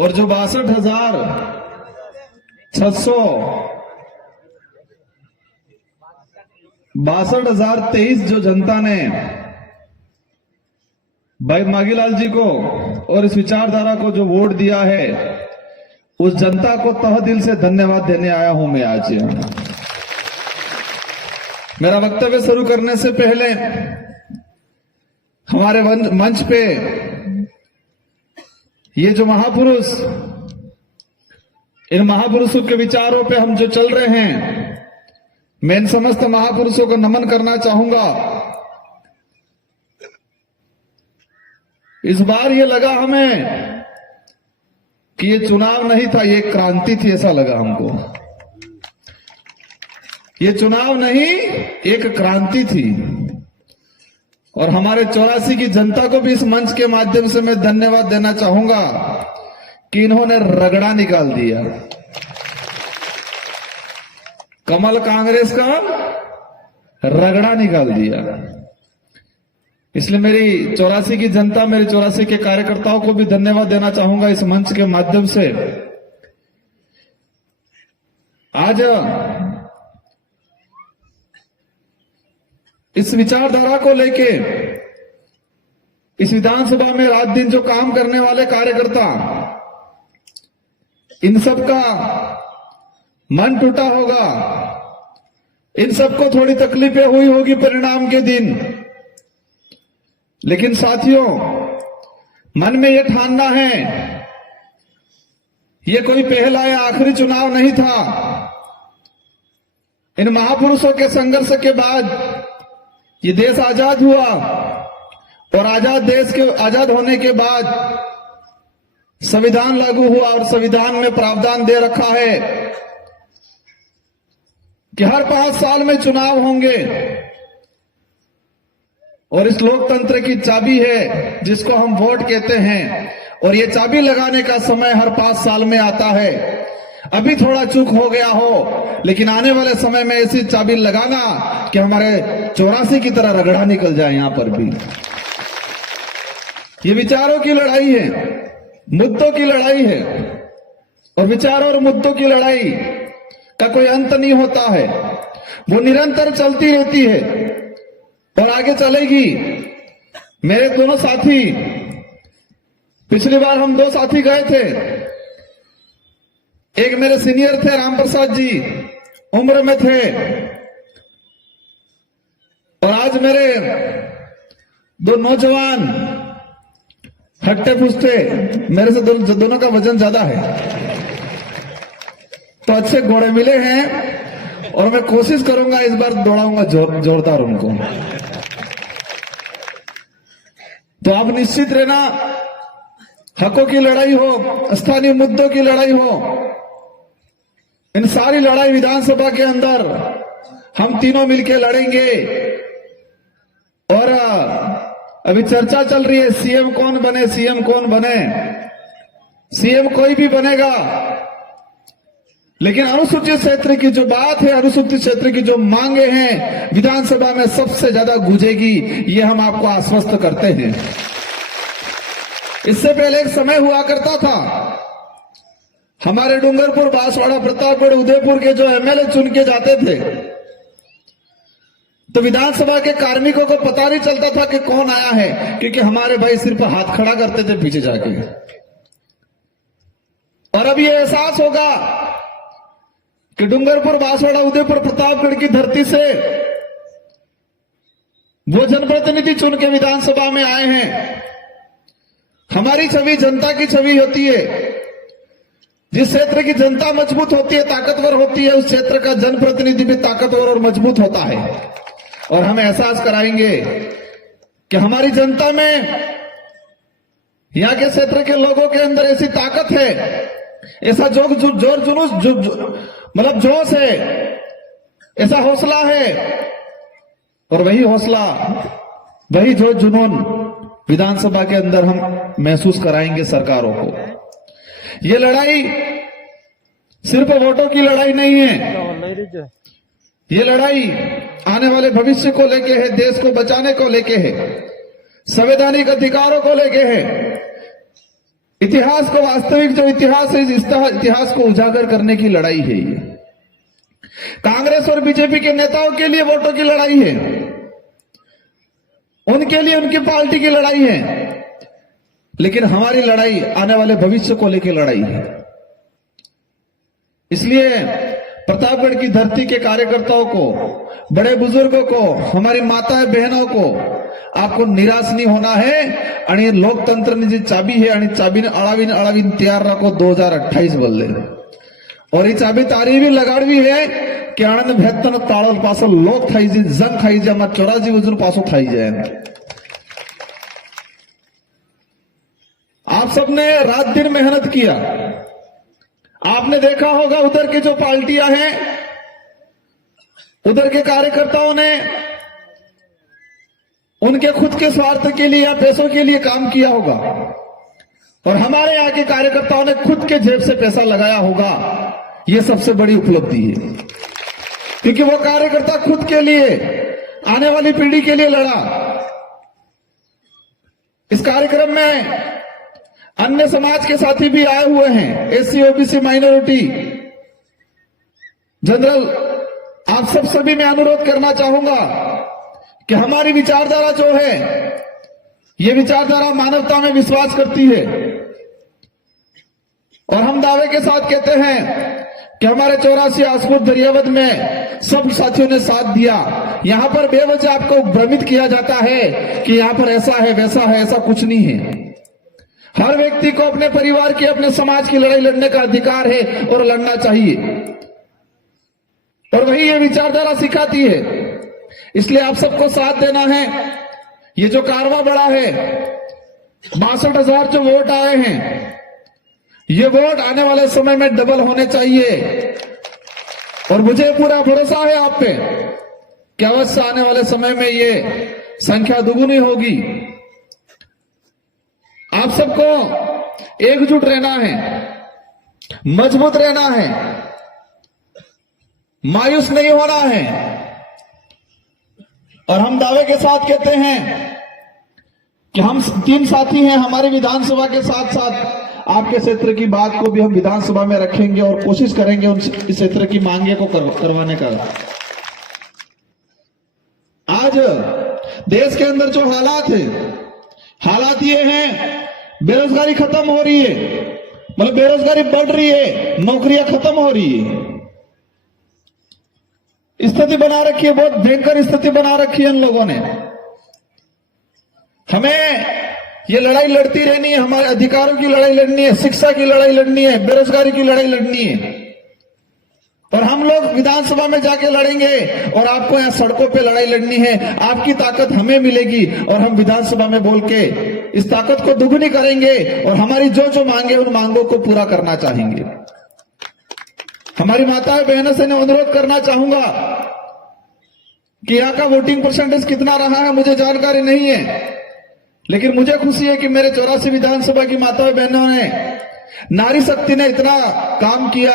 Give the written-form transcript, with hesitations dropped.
और जो 62,023 जो जनता ने भाई मांगीलाल जी को और इस विचारधारा को जो वोट दिया है, उस जनता को तहे दिल से धन्यवाद देने आया हूं मैं आज। मेरा वक्तव्य शुरू करने से पहले हमारे मंच पे ये जो महापुरुष, इन महापुरुषों के विचारों पे हम जो चल रहे हैं, मैं इन समस्त महापुरुषों को नमन करना चाहूंगा। इस बार ये लगा हमें कि ये चुनाव नहीं था, ये क्रांति थी, ऐसा लगा हमको। ये चुनाव नहीं, एक क्रांति थी। और हमारे 84 की जनता को भी इस मंच के माध्यम से मैं धन्यवाद देना चाहूंगा कि इन्होंने रगड़ा निकाल दिया। कमल कांग्रेस का रगड़ा निकाल दिया। इसलिए मेरी 84 की जनता, मेरे 84 के कार्यकर्ताओं को भी धन्यवाद देना चाहूंगा इस मंच के माध्यम से। आज इस विचारधारा को लेके इस विधानसभा में रात दिन जो काम करने वाले कार्यकर्ता, इन सब का मन टूटा होगा, इन सबको थोड़ी तकलीफें हुई होगी परिणाम के दिन। लेकिन साथियों, मन में यह ठानना है, यह कोई पहला या आखिरी चुनाव नहीं था। इन महापुरुषों के संघर्ष के बाद ये देश आजाद हुआ और आजाद होने के बाद संविधान लागू हुआ और संविधान में प्रावधान दे रखा है कि हर 5 साल में चुनाव होंगे। और इस लोकतंत्र की चाबी है जिसको हम वोट कहते हैं, और ये चाबी लगाने का समय हर 5 साल में आता है। अभी थोड़ा चूक हो गया हो, लेकिन आने वाले समय में ऐसी चाबी लगाना कि हमारे 84 की तरह रगड़ा निकल जाए यहां पर भी। ये विचारों की लड़ाई है, मुद्दों की लड़ाई है, और विचारों और मुद्दों की लड़ाई का कोई अंत नहीं होता है। वो निरंतर चलती रहती है और आगे चलेगी। मेरे दोनों साथी, पिछली बार हम 2 साथी गए थे। एक मेरे सीनियर थे राम प्रसाद जी, उम्र में थे, और आज मेरे 2 नौजवान हट्टे फुसटे, मेरे से दोनों का वजन ज्यादा है, तो अच्छे घोड़े मिले हैं। और मैं कोशिश करूंगा इस बार दौड़ाऊंगा जोरदार उनको। तो आप निश्चित रहना, हकों की लड़ाई हो, स्थानीय मुद्दों की लड़ाई हो, इन सारी लड़ाई विधानसभा के अंदर हम तीनों मिलकर लड़ेंगे। और अभी चर्चा चल रही है सीएम कौन बने, सीएम कौन बने। सीएम कोई भी बनेगा, लेकिन अनुसूचित क्षेत्र की जो बात है, अनुसूचित क्षेत्र की जो मांगे हैं, विधानसभा में सबसे ज्यादा गूंजेगी, ये हम आपको आश्वस्त करते हैं। इससे पहले एक समय हुआ करता था, हमारे डूंगरपुर, बांसवाड़ा, प्रतापगढ़, उदयपुर के जो एमएलए चुन के जाते थे, तो विधानसभा के कार्मिकों को पता नहीं चलता था कि कौन आया है, क्योंकि हमारे भाई सिर्फ हाथ खड़ा करते थे पीछे जाके। और अब ये एहसास होगा कि डूंगरपुर, बांसवाड़ा, उदयपुर, प्रतापगढ़ की धरती से वो जनप्रतिनिधि चुन के विधानसभा में आए हैं। हमारी छवि जनता की छवि होती है। जिस क्षेत्र की जनता मजबूत होती है, ताकतवर होती है, उस क्षेत्र का जनप्रतिनिधि भी ताकतवर और मजबूत होता है। और हम एहसास कराएंगे कि हमारी जनता में, यहां के क्षेत्र के लोगों के अंदर ऐसी ताकत है, ऐसा जोर जुनूस, मतलब जोश है, ऐसा हौसला है। और वही हौसला, वही जोश जुनून विधानसभा के अंदर हम महसूस कराएंगे सरकारों को। ये लड़ाई सिर्फ वोटों की लड़ाई नहीं है, ये लड़ाई आने वाले भविष्य को लेके है, देश को बचाने को लेके है, संवैधानिक अधिकारों को लेके है। इतिहास को, वास्तविक जो इतिहास है, इस इतिहास को उजागर करने की लड़ाई है ये। कांग्रेस और बीजेपी के नेताओं के लिए वोटों की लड़ाई है, उनके लिए उनकी पार्टी की लड़ाई है, लेकिन हमारी लड़ाई आने वाले भविष्य को लेकर लड़ाई है। इसलिए प्रतापगढ़ की धरती के कार्यकर्ताओं को, बड़े बुजुर्गों को, हमारी माताएं बहनों को आपको निराश नहीं होना है। आणि लोकतंत्र जी चाबी है आणि चाबीने अळावीन तैयार रखो 2028 बदले। और ये चाबी तारी भी लगाड़वी है कि आनंद भेतन ताड़ल पासो लोक थाई जी, जंग खाई जी, हमारा 84 वजन पासो थाई जाए। आप सबने रात दिन मेहनत किया। आपने देखा होगा उधर के जो पार्टियां हैं, उधर के कार्यकर्ताओं ने उनके खुद के स्वार्थ के लिए या पैसों के लिए काम किया होगा, और हमारे यहां के कार्यकर्ताओं ने खुद के जेब से पैसा लगाया होगा। यह सबसे बड़ी उपलब्धि है, क्योंकि वो कार्यकर्ता खुद के लिए, आने वाली पीढ़ी के लिए लड़ा। इस कार्यक्रम में अन्य समाज के साथी भी आए हुए हैं, एससी, ओबीसी, माइनॉरिटी, जनरल। आप सब सभी मैं अनुरोध करना चाहूंगा कि हमारी विचारधारा जो है, ये विचारधारा मानवता में विश्वास करती है, और हम दावे के साथ कहते हैं कि हमारे 84 आसपुर दरियावद में सब साथियों ने साथ दिया। यहां पर बेवजह आपको भ्रमित किया जाता है कि यहां पर ऐसा है, वैसा है, ऐसा कुछ नहीं है। हर व्यक्ति को अपने परिवार की, अपने समाज की लड़ाई लड़ने का अधिकार है और लड़ना चाहिए, और वही ये विचारधारा सिखाती है। इसलिए आप सबको साथ देना है। ये जो कारवां बड़ा है, 62,000 जो वोट आए हैं, ये वोट आने वाले समय में डबल होने चाहिए, और मुझे पूरा भरोसा है आप पे कि अवश्य आने वाले समय में ये संख्या दुगुनी होगी। आप सबको एकजुट रहना है, मजबूत रहना है, मायूस नहीं होना है। और हम दावे के साथ कहते हैं कि हम 3 साथी हैं हमारी विधानसभा के साथ साथ आपके क्षेत्र की बात को भी हम विधानसभा में रखेंगे और कोशिश करेंगे उन क्षेत्र की मांगे को करवाने का। आज देश के अंदर जो हालात है, हालात ये हैं, बेरोजगारी खत्म हो रही है, मतलब बेरोजगारी बढ़ रही है, नौकरियां खत्म हो रही है। स्थिति बना रखी है, बहुत भयंकर स्थिति बना रखी है इन लोगों ने। हमें ये लड़ाई लड़ती रहनी है, हमारे अधिकारों की लड़ाई लड़नी है, शिक्षा की लड़ाई लड़नी है, बेरोजगारी की लड़ाई लड़नी है। और हम लोग विधानसभा में जाके लड़ेंगे, और आपको यहां सड़कों पे लड़ाई लड़नी है। आपकी ताकत हमें मिलेगी, और हम विधानसभा में बोल के इस ताकत को दुगुनी करेंगे, और हमारी जो जो मांगे उन मांगों को पूरा करना चाहेंगे। हमारी माताएं बहनों से अनुरोध करना चाहूंगा कि यहां का वोटिंग परसेंटेज कितना रहा है मुझे जानकारी नहीं है, लेकिन मुझे खुशी है कि मेरे 84 विधानसभा की माताएं बहनों ने, नारी शक्ति ने इतना काम किया।